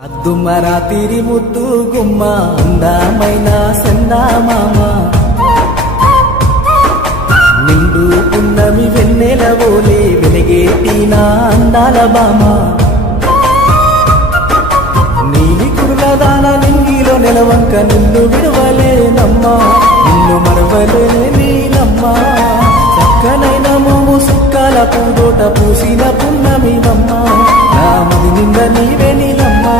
అద్దుమరాతిరి ముద్దు గుమ్మ అందమైన సందామామ నిండు పున్నమి వెన్నెల ఓలే వెలిగేటి నా అందాల బామ నీలి కుర్రదాన నింగిలో నెలవంక నిన్ను విడవలేనమ్మా నిన్ను మరవలేని నీలమ్మా చక్కనైన మోము సుక్కాల పూదోట పూసిన పున్నమి నమ్మా నా మది నింద నీవే నీలమ్మా